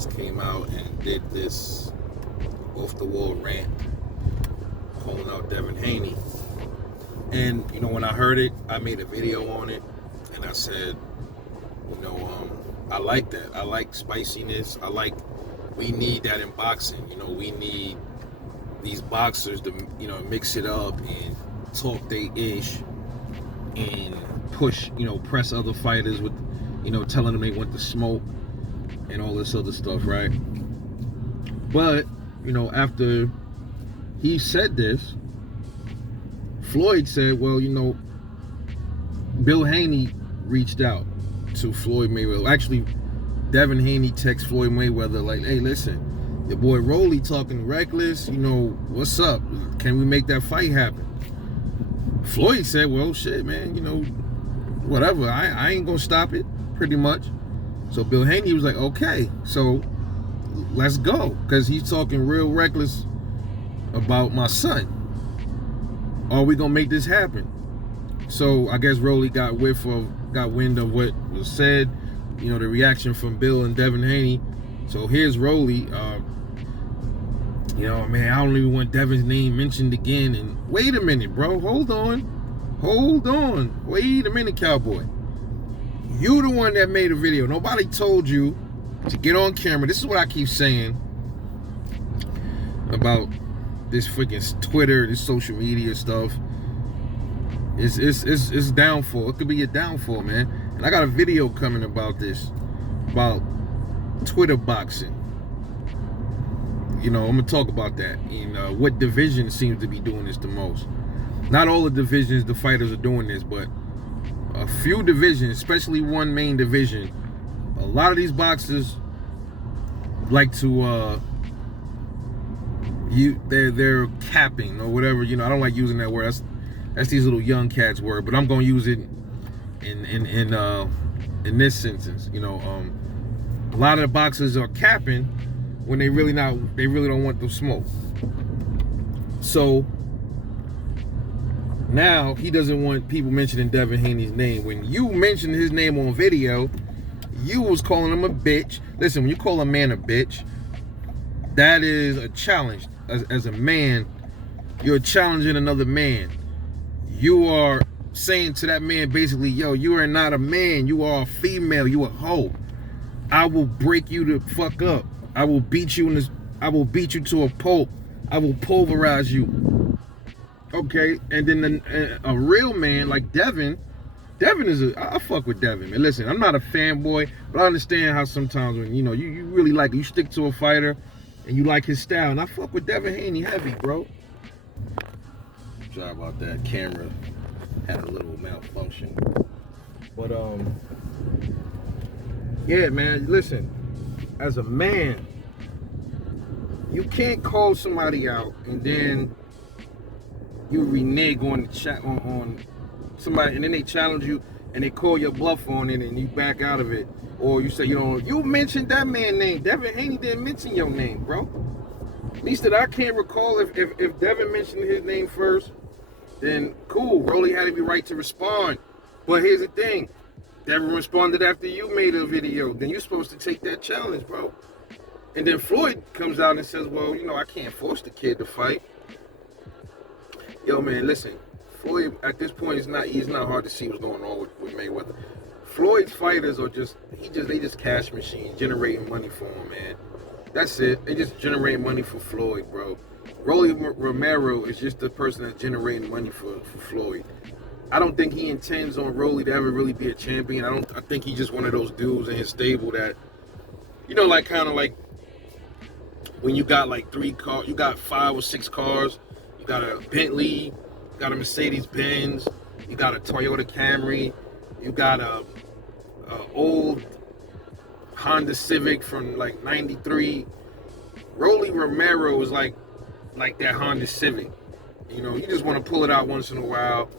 just came out and did this off the wall rant calling out Devin Haney. And when I heard it, I made a video on it, and I said, I like that. I like spiciness. We need that in boxing. We need these boxers to mix it up and talk they ish and push, press other fighters with, telling them they want the smoke and all this other stuff, right? But, after he said this, Floyd said, well, Bill Haney reached out to Floyd Mayweather. Actually, Devin Haney texted Floyd Mayweather like, hey, listen, your boy Rolly talking reckless, what's up? Can we make that fight happen? Floyd said, well, shit, man, whatever. I ain't gonna stop it, pretty much. So Bill Haney was like, okay, so let's go. Because he's talking real reckless about my son. Are we gonna make this happen? So I guess Rolly got wind of what was said, the reaction from Bill and Devin Haney. So here's Rolly. Man, I don't even want Devin's name mentioned again. And wait a minute, bro. Hold on. Wait a minute, cowboy. You the one that made a video. Nobody told you to get on camera. This is what I keep saying about this freaking Twitter, this social media stuff. It's downfall. It could be a downfall, man. And I got a video coming about this, about Twitter boxing. I'm gonna talk about that. And what division seems to be doing this the most. Not all the divisions the fighters are doing this, but a few divisions, especially one main division. A lot of these boxers like to they're capping or whatever. I don't like using that word. That's these little young cats word, but I'm gonna use it in this sentence. A lot of the boxers are capping when they really don't want the smoke. So now he doesn't want people mentioning Devin Haney's name. When you mentioned his name on video, you was calling him a bitch. Listen, when you call a man a bitch, that is a challenge. As a man, you're challenging another man. You are saying to that man basically, yo, you are not a man. You are a female. You a hoe. I will break you the fuck up. I will beat you to a pulp. I will pulverize you. Okay, and then a real man like Devin is I fuck with Devin, man. Listen, I'm not a fanboy, but I understand how sometimes when you really like, you stick to a fighter and you like his style, and I fuck with Devin Haney heavy, bro. Sorry about that. Camera had a little malfunction, but yeah, man. Listen, as a man, you can't call somebody out and then you renege on the chat on somebody, and then they challenge you and they call your bluff on it and you back out of it, or you say you mentioned that man's name. Devin Haney didn't mention your name, bro. At least that I can't recall. If Devin mentioned his name first, then cool. Rolly had every right to respond. But here's the thing. Devin responded after you made a video. Then you're supposed to take that challenge, bro. And then Floyd comes out and says, well, I can't force the kid to fight. Yo, man, listen. Floyd, at this point, it's not hard to see what's going on with Mayweather. Floyd's fighters are they just cash machines, generating money for him, man. That's it. They just generate money for Floyd, bro. Rolly Romero is just the person that's generating money for Floyd. I don't think he intends on Rolly to ever really be a champion. I think he's just one of those dudes in his stable that, like kind of like when you got like 3 cars, you got 5 or 6 cars, you got a Bentley, you got a Mercedes Benz, you got a Toyota Camry, you got a old Honda Civic from like '93. Rolly Romero is like that Honda Civic. You just want to pull it out once in a while.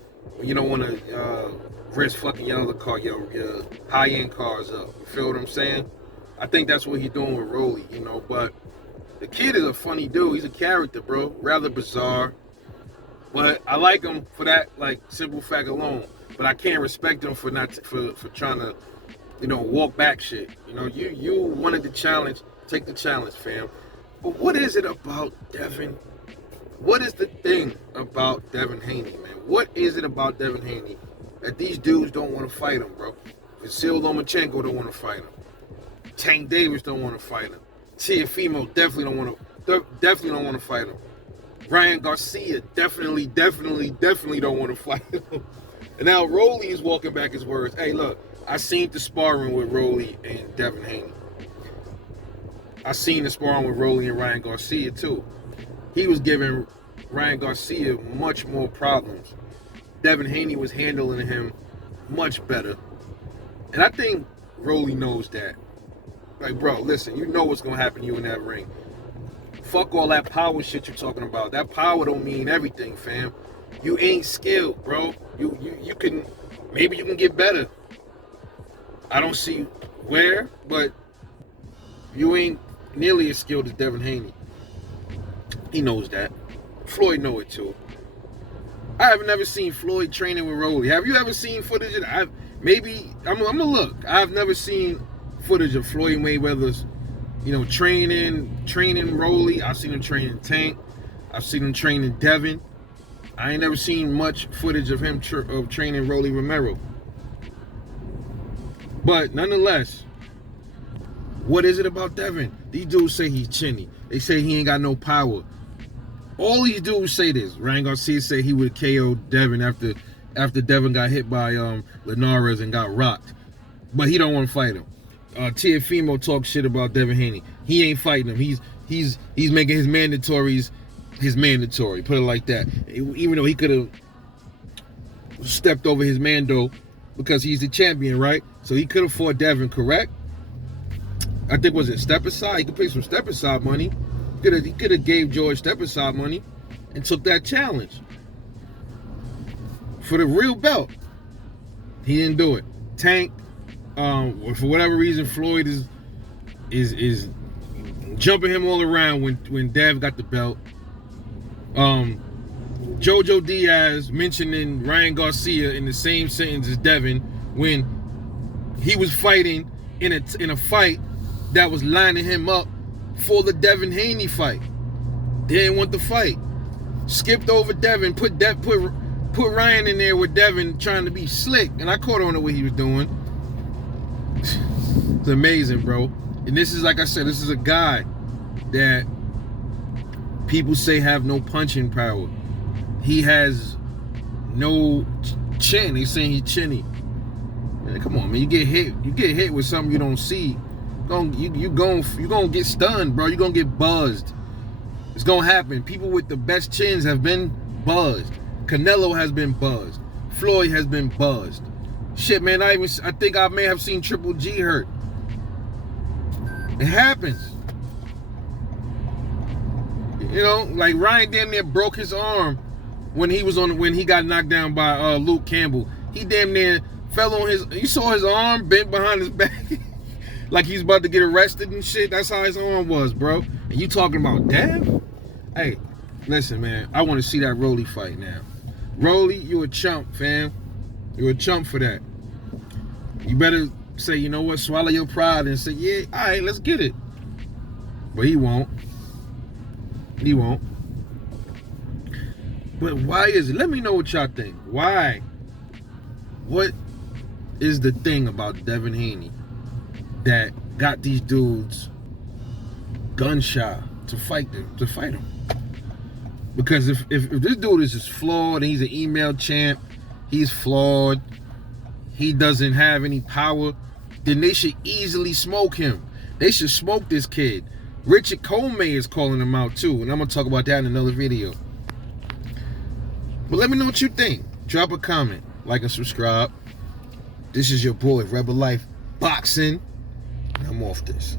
You don't want to risk fucking your other car, your high-end cars up. You feel what I'm saying? I think that's what he's doing with Rolly, but the kid is a funny dude. He's a character, bro. Rather bizarre. But I like him for that, simple fact alone. But I can't respect him for trying to, walk back shit. You wanted the challenge Take the challenge, fam. But what is it about Devin? What is the thing about Devin Haney, man? What is it about Devin Haney that these dudes don't want to fight him, bro? Vasil Lomachenko don't want to fight him. Tank Davis don't want to fight him. Teofimo definitely don't want to fight him. Ryan Garcia definitely don't want to fight him. And now Rolly is walking back his words. Hey, look, I seen the sparring with Rolly and Devin Haney. I seen the sparring with Rolly and Ryan Garcia too. He was giving Ryan Garcia much more problems. Devin Haney was handling him much better. And I think Rolly knows that. Like, bro, listen, you know what's going to happen to you in that ring. Fuck all that power shit you're talking about. That power don't mean everything, fam. You ain't skilled, bro. You can, maybe you can get better. I don't see where, but you ain't nearly as skilled as Devin Haney. He knows that. Floyd know it too. I have never seen Floyd training with Rolly. Have you ever seen footage of that? I'm gonna look. I've never seen footage of Floyd Mayweather's, training Rolly. I've seen him training Tank. I've seen him training Devin. I ain't never seen much footage of him training Rolly Romero. But nonetheless, what is it about Devin? These dudes say he's chinny. They say he ain't got no power. All these dudes say this. Ryan Garcia said he would KO Devin after Devin got hit by Linares and got rocked. But he don't want to fight him. Teofimo talks shit about Devin Haney. He ain't fighting him. He's making his mandatories his mandatory. Put it like that. Even though he could have stepped over his mando because he's the champion, right? So he could have fought Devin, correct? I think, was it step aside? He could pay some step aside money. He could have gave George step aside money and took that challenge for the real belt. He didn't do it. Tank, for whatever reason, Floyd is jumping him all around when Dev got the belt. Jojo Diaz mentioning Ryan Garcia in the same sentence as Devin when he was fighting in a fight that was lining him up for the Devin Haney fight. Didn't want the fight. Skipped over Devin, put Ryan in there with Devin trying to be slick, and I caught on to what he was doing. It's amazing, bro. And this is, like I said, this is a guy that people say have no punching power. He has no chin. They saying he's chinny. Man, come on, man. You get hit with something you don't see. You gonna get stunned, bro. You're gonna get buzzed. It's gonna happen. People with the best chins have been buzzed. Canelo has been buzzed. Floyd has been buzzed. Shit, man. I think I may have seen Triple G hurt. It happens. Like Ryan damn near broke his arm when he got knocked down by Luke Campbell. He damn near fell on his. You saw his arm bent behind his back. Like he's about to get arrested and shit. That's how his arm was, bro. And you talking about Dev? Hey, listen, man. I want to see that Rolly fight now. Rolly, you a chump, fam. You a chump for that. You better say, you know what, swallow your pride and say, yeah, all right, let's get it. But he won't. He won't. But why is it? Let me know what y'all think. Why? What is the thing about Devin Haney that got these dudes gun shy to fight him? Because if this dude is just flawed and he's an email champ, he's flawed, he doesn't have any power, then they should easily smoke him. They should smoke this kid. Richard Comey is calling him out too, and I'm gonna talk about that in another video. But let me know what you think. Drop a comment, like and subscribe. This is your boy, Rebel Life Boxing. I'm off this.